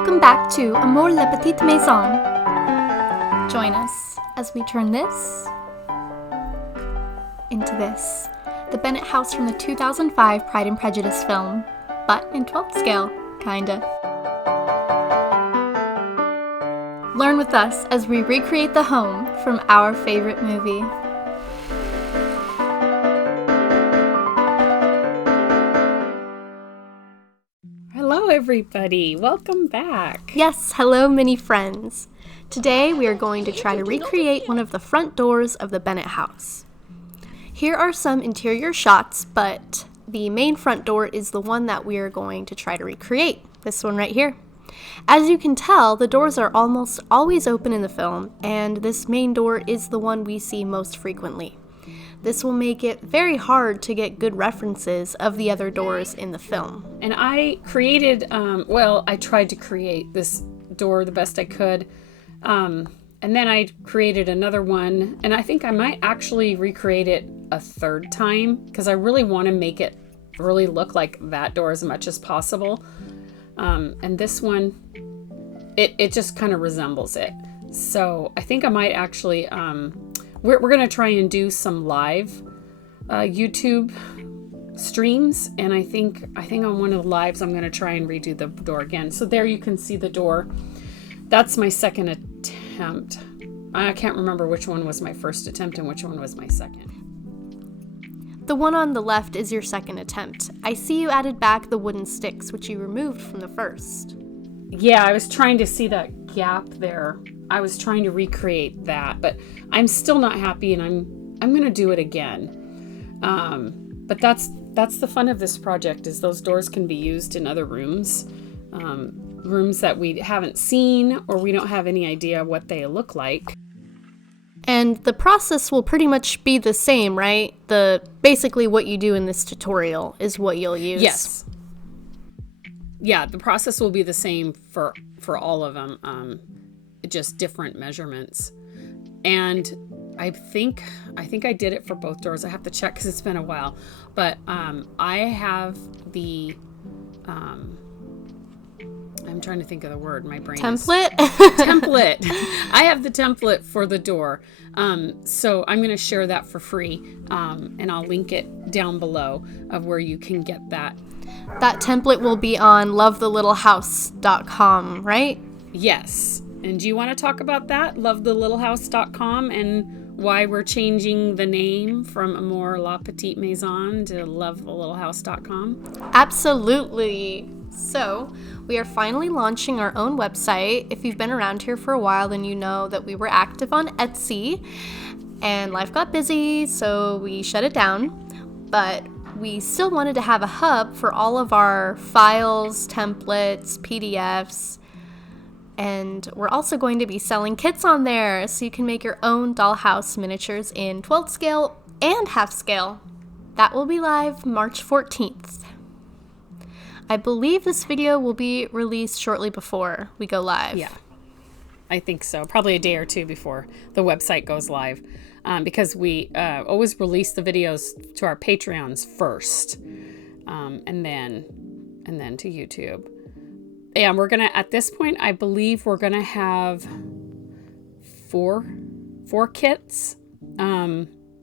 Welcome back to Amour la Petite Maison. Join us as we turn this into this. The Bennet House from the 2005 Pride and Prejudice film, but in 12th scale, kinda. Learn with us as we recreate the home from our favorite movie. Hello everybody, welcome back. Yes, hello mini friends. Today we are going to try to recreate one of the front doors of the Bennet House. Here are some interior shots, but the main front door is the one that we are going to try to recreate. This one right here. As you can tell, the doors are almost always open in the film, and this main door is the one we see most frequently. This will make it very hard to get good references of the other doors in the film. And I created, I tried to create this door the best I could. And then I created another one, and I think I might actually recreate it a third time because I really want to make it really look like that door as much as possible. And this one, it just kind of resembles it. So I think I might actually, we're going to try and do some live YouTube streams. And I think on one of the lives, I'm going to try and redo the door again. So there you can see the door. That's my second attempt. I can't remember which one was my first attempt and which one was my second. The one on the left is your second attempt. I see you added back the wooden sticks, which you removed from the first. Yeah, I was trying to see that gap there. I was trying to recreate that, but I'm still not happy, and I'm going to do it again. But that's the fun of this project, is those doors can be used in other rooms, rooms that we haven't seen or we don't have any idea what they look like. And the process will pretty much be the same, right? Basically what you do in this tutorial is what you'll use. Yes. Yeah, the process will be the same for all of them, just different measurements. And I think I did it for both doors. I have to check because it's been a while. But I have the I'm trying to think of the word. My brain template. Template. I have the template for the door. So I'm going to share that for free, and I'll link it down below of where you can get that. That template will be on lovethelittle.house.com, right? Yes. And do you want to talk about that? Lovethelittle.house.com, and why we're changing the name from Amour la Petite Maison to lovethelittle.house.com? Absolutely. So, we are finally launching our own website. If you've been around here for a while, then you know that we were active on Etsy, and life got busy, so we shut it down. But we still wanted to have a hub for all of our files, templates, PDFs, and we're also going to be selling kits on there, so you can make your own dollhouse miniatures in 12th scale and half scale. That will be live March 14th. I believe this video will be released shortly before we go live. Yeah, I think so. Probably a day or two before the website goes live, because we always release the videos to our Patreons first, and then to YouTube. And we're gonna, at this point, I believe we're gonna have four kits.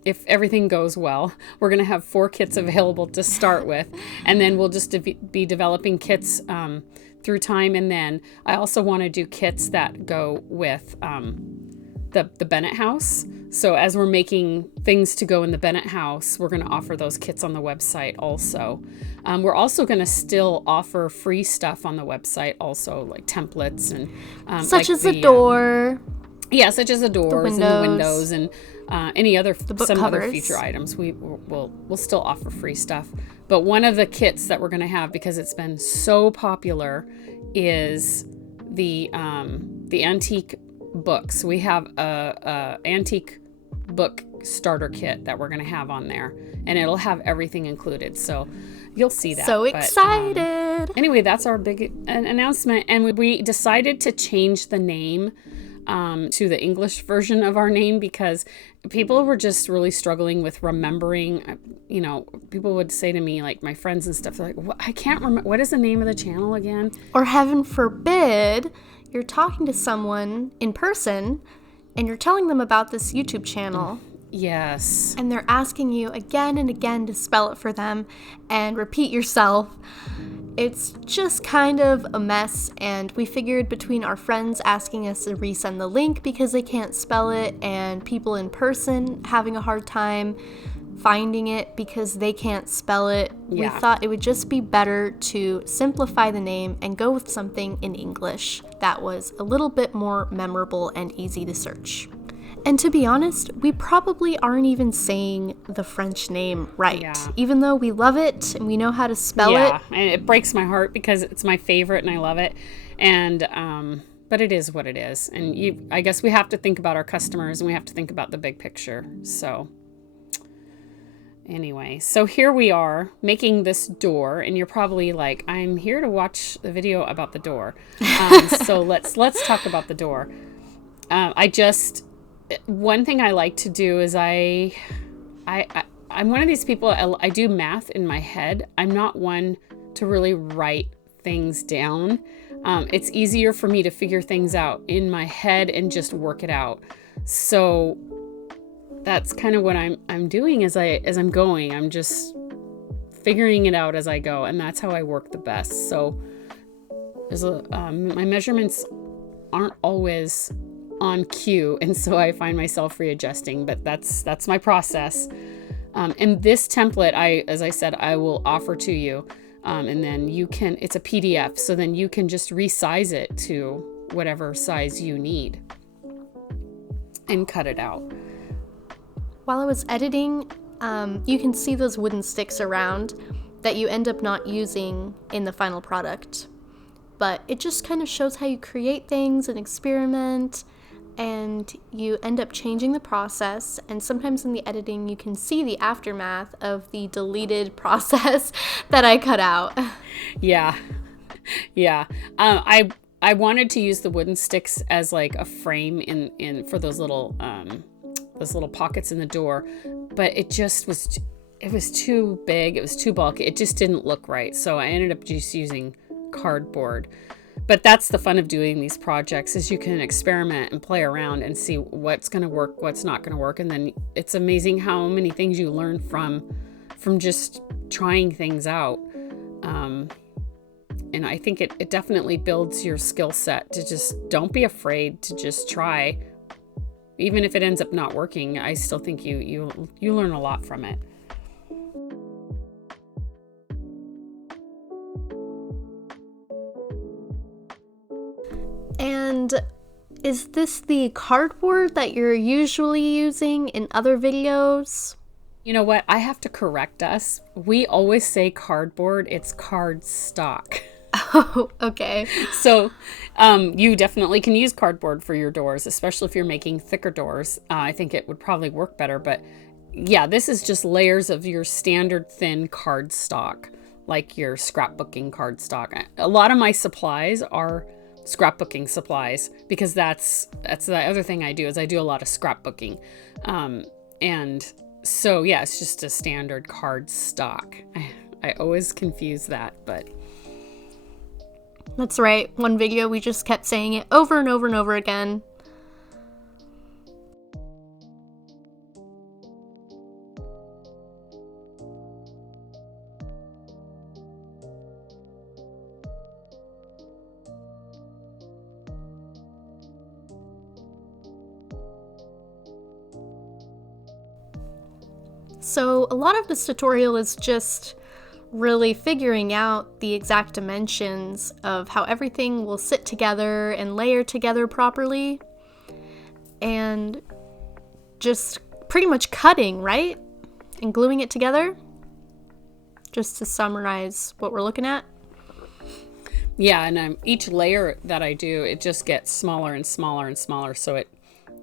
If everything goes well, we're going to have 4 kits available to start with, and then we'll just be developing kits through time. And then I also want to do kits that go with the Bennet House. So as we're making things to go in the Bennet House, we're going to offer those kits on the website also. We're also going to still offer free stuff on the website also, like templates and such as a door. Yeah, such as the doors and the windows and any other some covers. Other feature items. We'll still offer free stuff. But one of the kits that we're going to have, because it's been so popular, is the antique books. We have a antique book starter kit that we're going to have on there, and it'll have everything included. So you'll see that. So excited! Anyway, that's our big announcement, and we decided to change the name to the English version of our name, because people were just really struggling with remembering. You know, people would say to me, like my friends and stuff, they're like, I can't remember, what is the name of the channel again? Or heaven forbid, you're talking to someone in person and you're telling them about this YouTube channel. Yes. And they're asking you again and again to spell it for them and repeat yourself. It's just kind of a mess, and we figured between our friends asking us to resend the link because they can't spell it, and people in person having a hard time finding it because they can't spell it, we thought it would just be better to simplify the name and go with something in English that was a little bit more memorable and easy to search. And to be honest, we probably aren't even saying the French name right, even though we love it and we know how to spell it. Yeah, and it breaks my heart because it's my favorite and I love it. And but it is what it is. And I guess we have to think about our customers and we have to think about the big picture. So anyway, so here we are making this door, and you're probably like, I'm here to watch the video about the door. So let's talk about the door. One thing I like to do is I'm one of these people, I do math in my head. I'm not one to really write things down. It's easier for me to figure things out in my head and just work it out. So that's kind of what I'm doing as I'm going. I'm just figuring it out as I go, and that's how I work the best. So my measurements aren't always on cue, and so I find myself readjusting, but that's my process. And this template, as I said, I will offer to you, and then it's a PDF, so then you can just resize it to whatever size you need and cut it out. While I was editing, you can see those wooden sticks around that you end up not using in the final product, but it just kind of shows how you create things and experiment, and you end up changing the process, and sometimes in the editing you can see the aftermath of the deleted process that I cut out. Yeah. I wanted to use the wooden sticks as like a frame in for those little pockets in the door, but it was too big, it was too bulky, it just didn't look right, so I ended up just using cardboard. But that's the fun of doing these projects, is you can experiment and play around and see what's going to work, what's not going to work. And then it's amazing how many things you learn from just trying things out. And I think it definitely builds your skill set to just don't be afraid to just try. Even if it ends up not working, I still think you learn a lot from it. And is this the cardboard that you're usually using in other videos? You know what? I have to correct us. We always say cardboard. It's cardstock. Oh, okay. So you definitely can use cardboard for your doors, especially if you're making thicker doors. I think it would probably work better. But yeah, this is just layers of your standard thin cardstock, like your scrapbooking cardstock. A lot of my supplies are scrapbooking supplies, because that's the other thing I do, is I do a lot of scrapbooking. And so yeah, it's just a standard cardstock. I always confuse that, but that's right. One video we just kept saying it over and over and over again. So a lot of this tutorial is just really figuring out the exact dimensions of how everything will sit together and layer together properly, and just pretty much cutting, right? And gluing it together, just to summarize what we're looking at. Yeah, and each layer that I do, it just gets smaller and smaller and smaller, so it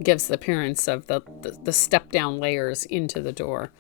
gives the appearance of the step down layers into the door.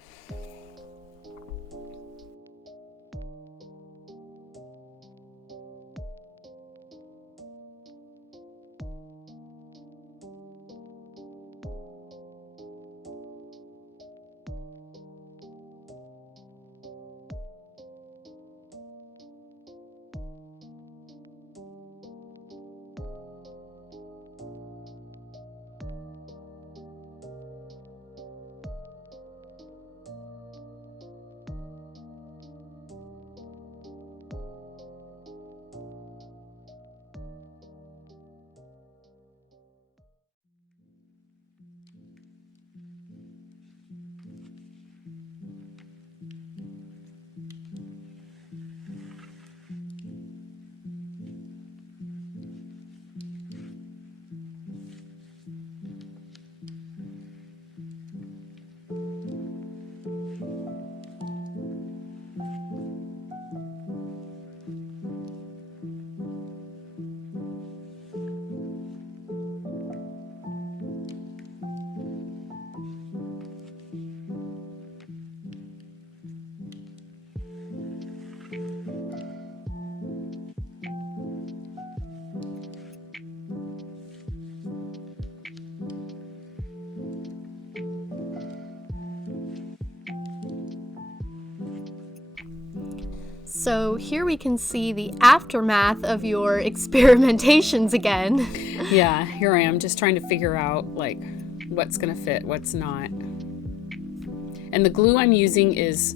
So here we can see the aftermath of your experimentations again. Yeah, here I am just trying to figure out like what's gonna fit, what's not. And the glue I'm using is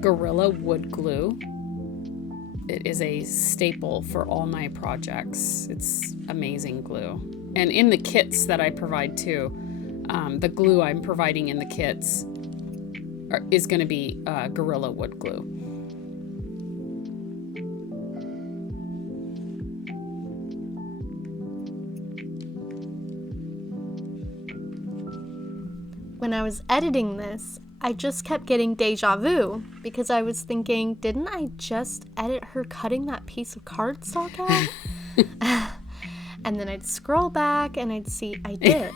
Gorilla Wood Glue. It is a staple for all my projects. It's amazing glue. And in the kits that I provide too, the glue I'm providing in the kits is going to be Gorilla Wood Glue. When I was editing this, I just kept getting deja vu because I was thinking, didn't I just edit her cutting that piece of cardstock out? And then I'd scroll back and I'd see I did.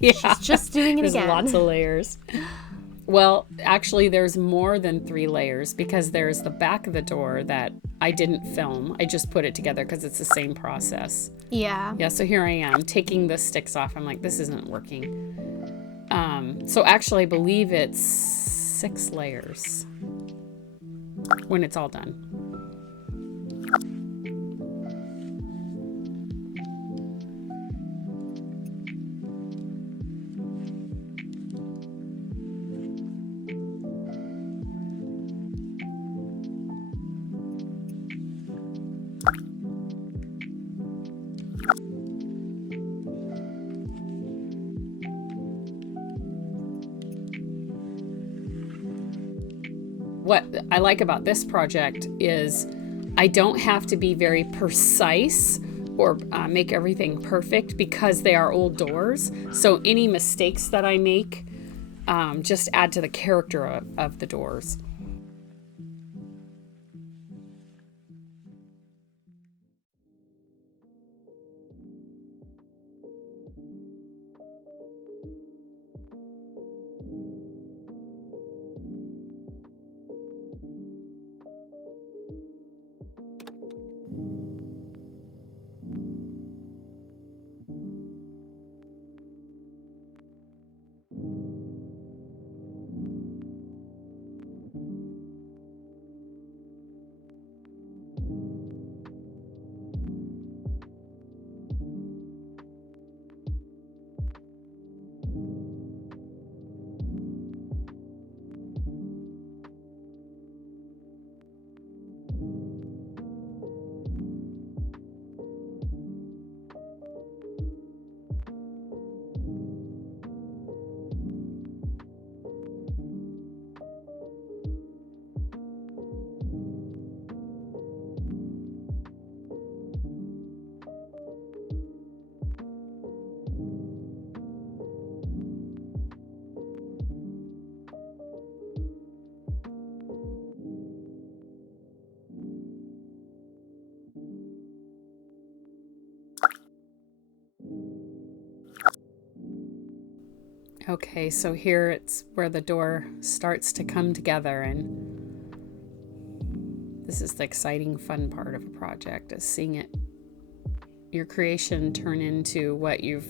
Yeah, she's just doing it there's again. Lots of layers. Well, actually, there's more than 3 layers because there's the back of the door that I didn't film. I just put it together because it's the same process. Yeah. Yeah, so here I am taking the sticks off. I'm like, this isn't working. So actually, I believe it's 6 layers when it's all done. What I like about this project is I don't have to be very precise or make everything perfect because they are old doors. So any mistakes that I make just add to the character of the doors. Okay, so here it's where the door starts to come together, and this is the exciting, fun part of a project, is seeing it, your creation turn into what you've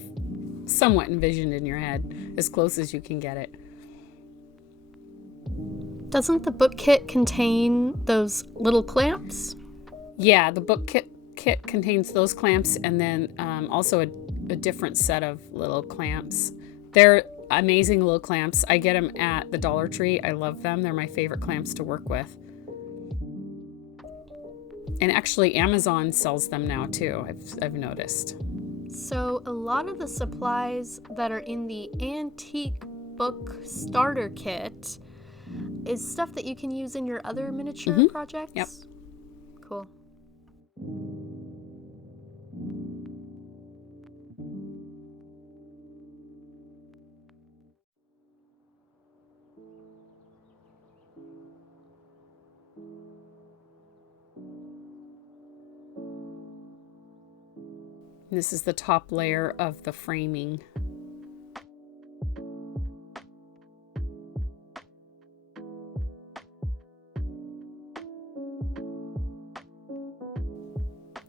somewhat envisioned in your head, as close as you can get it. Doesn't the book kit contain those little clamps? Yeah, the book kit contains those clamps, and then also a different set of little clamps. They're amazing little clamps. I get them at the Dollar Tree. I love them. They're my favorite clamps to work with. And actually Amazon sells them now too, I've noticed. So a lot of the supplies that are in the antique book starter kit is stuff that you can use in your other miniature projects? Yep. Cool. This is the top layer of the framing.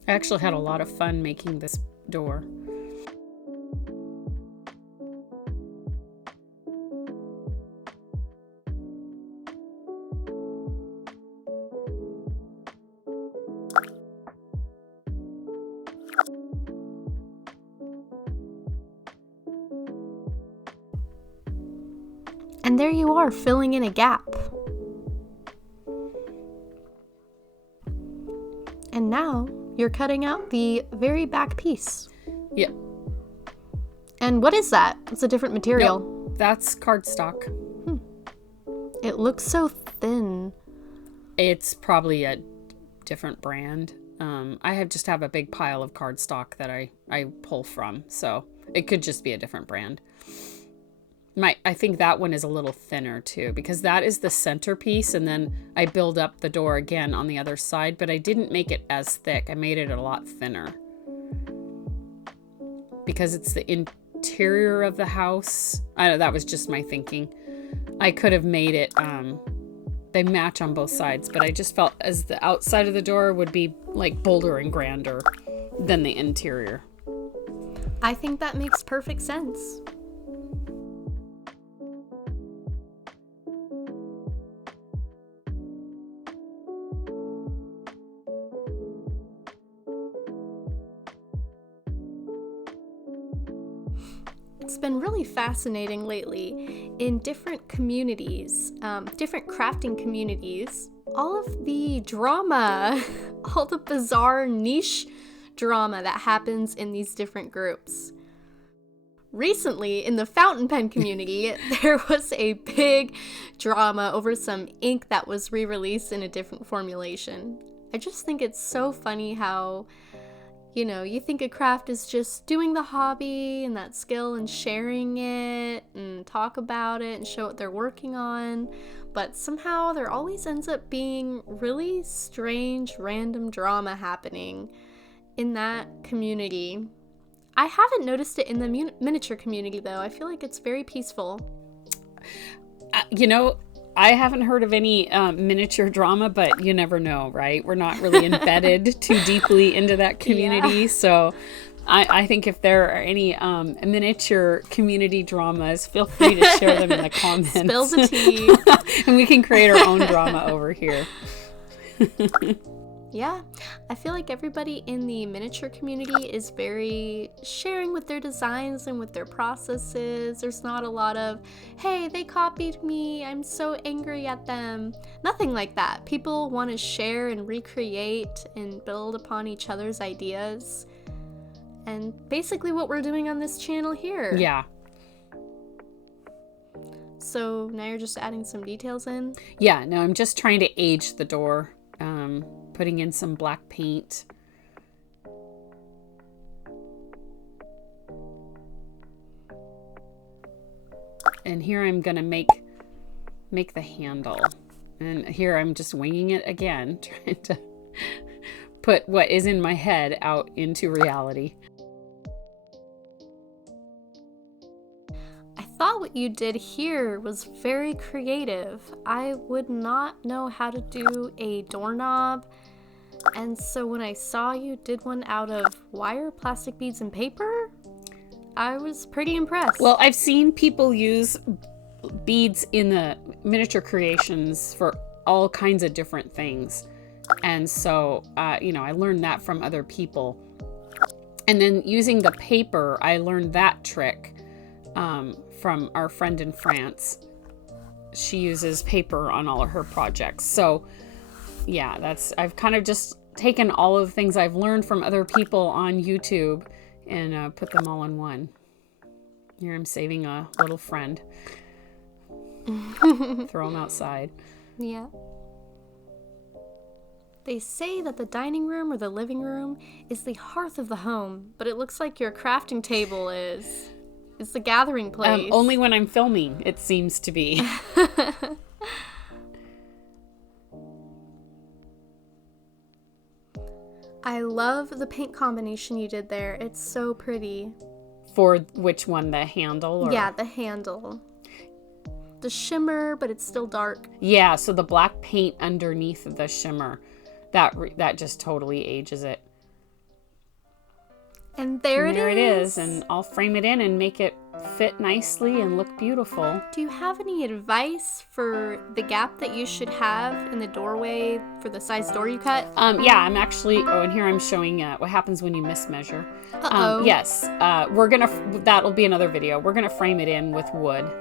I actually had a lot of fun making this door. And there you are, filling in a gap. And now you're cutting out the very back piece. Yeah. And what is that? It's a different material. Nope, that's cardstock. It looks so thin. It's probably a different brand. I just have a big pile of cardstock that I pull from, so it could just be a different brand. I think that one is a little thinner too, because that is the centerpiece, and then I build up the door again on the other side, but I didn't make it as thick. I made it a lot thinner because it's the interior of the house. I know that was just my thinking. I could have made it, they match on both sides, but I just felt as the outside of the door would be like bolder and grander than the interior. I think that makes perfect sense. It's been really fascinating lately in different communities, different crafting communities, all of the drama, all the bizarre niche drama that happens in these different groups. Recently, in the fountain pen community, there was a big drama over some ink that was re-released in a different formulation. I just think it's so funny how, you think a craft is just doing the hobby and that skill and sharing it and talk about it and show what they're working on, but somehow there always ends up being really strange, random drama happening in that community. I haven't noticed it in the miniature community, though. I feel like it's very peaceful. I haven't heard of any miniature drama, but you never know, right? We're not really embedded too deeply into that community. Yeah. So I think if there are any miniature community dramas, feel free to share them in the comments. Spill the tea. And we can create our own drama over here. Yeah, I feel like everybody in the miniature community is very sharing with their designs and with their processes. There's not a lot of, hey, they copied me, I'm so angry at them. Nothing like that. People want to share and recreate and build upon each other's ideas. And basically what we're doing on this channel here. Yeah. So now you're just adding some details in? Yeah, no, I'm just trying to age the door. Putting in some black paint. And here I'm gonna make the handle. And here I'm just winging it again, trying to put what is in my head out into reality. I thought what you did here was very creative. I would not know how to do a doorknob, and so when I saw you did one out of wire, plastic beads, and paper, I was pretty impressed. Well, I've seen people use beads in the miniature creations for all kinds of different things, and so I learned that from other people. And then using the paper, I learned that trick from our friend in France. She uses paper on all of her projects. So yeah, I've kind of just taken all of the things I've learned from other people on YouTube and put them all in one. Here I'm saving a little friend. Throw him outside. Yeah. They say that the dining room or the living room is the hearth of the home, but it looks like your crafting table is. It's the gathering place. Only when I'm filming, it seems to be. I love the paint combination you did there. It's so pretty. For which one? The handle? Or? Yeah, the handle. The shimmer, but it's still dark. Yeah, so the black paint underneath the shimmer, that just totally ages it. And there it is. And I'll frame it in and make it fit nicely and look beautiful. Do you have any advice for the gap that you should have in the doorway for the size door you cut? Yeah, I'm actually, and here I'm showing what happens when you mismeasure. Uh-oh. Yes, that'll be another video. We're gonna frame it in with wood.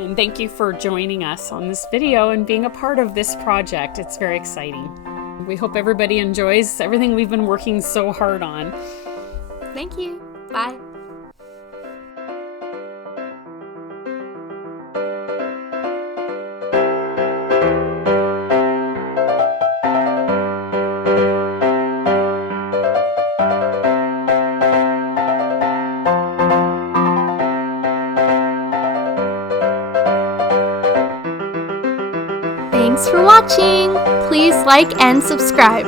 And thank you for joining us on this video and being a part of this project. It's very exciting. We hope everybody enjoys everything we've been working so hard on. Thank you. Bye. Thanks for watching! Please like and subscribe.